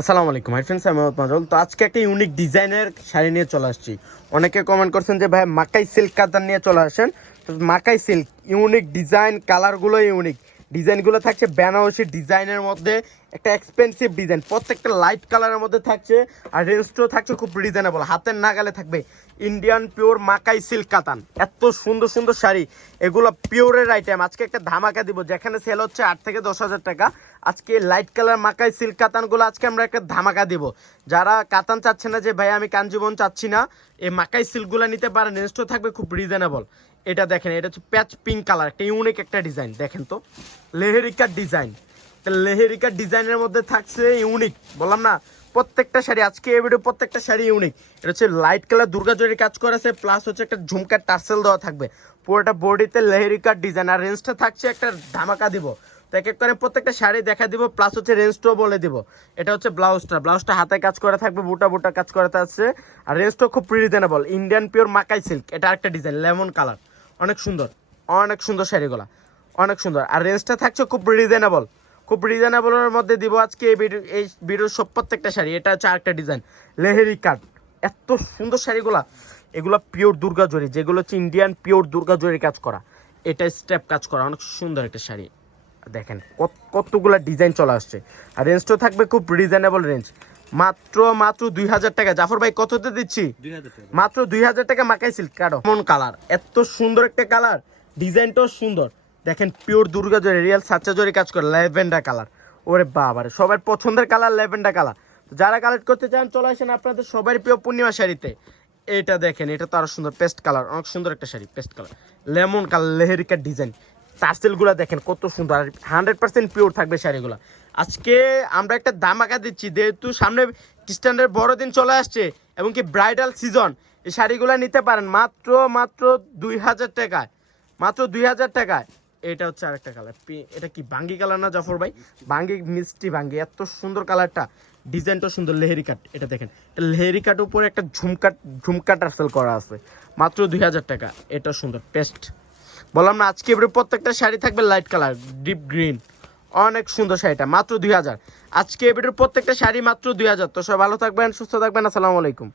আসসালামু আলাইকুম hi friends, আমি মোহাম্মদ মাজল। তো আজকে একটা ইউনিক ডিজাইনের শাড়ি নিয়ে চলে আসছি। অনেকে কমেন্ট করছেন যে ভাই মাকাই সিল্ক কাতান নিয়ে চলে আসেন। তো মাকাই সিল্ক ইউনিক ডিজাইন, কালারগুলো ইউনিক, ডিজাইনগুলো থাকছে বেনারসি ডিজাইনের মধ্যে, একটা এক্সপেন্সিভ ডিজাইন, প্রত্যেকটা লাইট কালারের মধ্যে থাকছে। আর রেঞ্জটাও থাকছে খুব রিজনেবল, হাতের নাগালে থাকবে। ইন্ডিয়ান পিওর মাকাই সিল্ক কাতান, এত সুন্দর সুন্দর শাড়ি, এগুলো পিওরের আইটেম। আজকে একটা ধামাকা দিব, যেখানে সেল হচ্ছে 8 থেকে 10,000 টাকা। আজকে লাইট কালার মাকাই সিল্ক কাতানগুলো আজকে আমরা একটা ধামাকা দিব। যারা কাতান চাচ্ছে না যে ভাই আমি কাঞ্জিবন চাচ্ছি না, এই মাকাই সিল্কগুলো নিতে পারেন, রেঞ্জটাও থাকবে খুব রিজনেবল। এটা দেখেন, এটা হচ্ছে প্যাচ পিঙ্ক কালার, একটা ইউনিক একটা ডিজাইন। দেখেন তো লেহেরিকার ডিজাইন, লেহেরিকার ডিজাইনের মধ্যে থাকছে ইউনিক, বললাম না প্রত্যেকটা শাড়ি আজকে এই ভিডিও প্রত্যেকটা শাড়ি ইউনিক। এটা হচ্ছে লাইট কালার দুর্গা জরির কাজ করা আছে, প্লাস হচ্ছে একটা ঝুমকার টার্সেল দেওয়া থাকবে পুরোটা বডিতে, লেহেরিকার ডিজাইন। আর রেঞ্জটা থাকছে একটা ধামাকা দিব। তো এক এক করে প্রত্যেকটা শাড়ি দেখা দিব, প্লাস হচ্ছে রেঞ্জটাও বলে দিব। এটা হচ্ছে ব্লাউজটা হাতে কাজ করা থাকবে, বুটা বুটা কাজ করা আছে। আর রেঞ্জটাও খুব রিজনেবল, ইন্ডিয়ান পিওর মাকাই সিল্ক। এটা একটা ডিজাইন লেমন কালার, অনেক সুন্দর, অনেক সুন্দর শাড়িগুলা, অনেক সুন্দর। আর রেঞ্জটা থাকছে খুব রিজনেবল, খুব রিজনেবলের মধ্যে দিব আজকে এই ভিডিওর সব প্রত্যেকটা শাড়ি। এটা হচ্ছে আরেকটা ডিজাইন, লেহেরি কাট, এত সুন্দর শাড়িগুলা। এগুলো পিওর দুর্গা জরি, যেগুলো হচ্ছে ইন্ডিয়ান পিওর দুর্গা জরির কাজ করা। এটা স্টেপ কাজ করা, অনেক সুন্দর একটা শাড়ি। দেখেন কতগুলা ডিজাইন চলে আসছে। আর রেঞ্জটাও থাকবে খুব রিজনেবল রেঞ্জ, মাত্র 2,000 টাকা। জাফর ভাই কততে দিচ্ছি? মাত্র 2,000 টাকা মাকাই সিল্ক কাটো। কেমন কালার, এত সুন্দর একটা কালার, ডিজাইনটাও সুন্দর। দেখেন পিওর দুর্গা জরি, রিয়েল সাচ্চা জরি কাজ করে, ল্যাভেন্ডার কালার। ওরে বাবারে, সবার পছন্দের কালার ল্যাভেন্ডার কালার। যারা কালেক্ট করতে চান চলে আসেন আপনাদের সবারই প্রিয় পূর্ণিমা শাড়িতে। এটা দেখেন, এটা তো আরো সুন্দর, পেস্ট কালার, অনেক সুন্দর একটা sari, paste colour, lemon colour, লেহেরিকার ডিজাইন। টার্সেলগুলো দেখেন কত সুন্দর, আর 100% পিওর থাকবে শাড়িগুলো। আজকে আমরা একটা ধামাকা দিচ্ছি, যেহেতু সামনে খ্রিস্টানদের বড়দিন চলে আসছে এবং কি ব্রাইডাল সিজন। এই শাড়িগুলো নিতে পারেন মাত্র মাত্র 2,000 টাকায়, মাত্র 2,000 টাকায়। এটা হচ্ছে আরেকটা কালার, এটা কি বাঙ্গি কালার না জাফর ভাই? বাঙ্গি, মিষ্টি বাঙ্গি, এত সুন্দর কালারটা, ডিজাইনটা সুন্দর, লেহেরি কাট। এটা দেখেন, লেহেরি কাট উপরে একটা ঝুমকা টার্সেল করা আছে, মাত্র 2,000 টাকা। এটা সুন্দর পেস্ট, বললাম না আজকে এবারে প্রত্যেকটা শাড়ি থাকবে লাইট কালার, ডিপ গ্রিন, অনেক সুন্দর শাড়িটা, মাত্র 2,000। আজকে এবারে প্রত্যেকটা শাড়ি মাত্র 2,000। তো সবাই ভালো থাকবেন, সুস্থ থাকবেন, আসসালামু আলাইকুম।